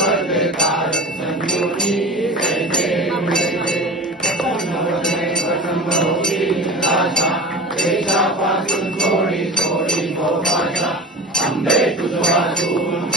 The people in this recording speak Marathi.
वर्ते तारक संजीवनी जय जय प्रसन्न होती निराशा देशापासून थोडी थोडी भोपाशा अंबे तुझ वाचून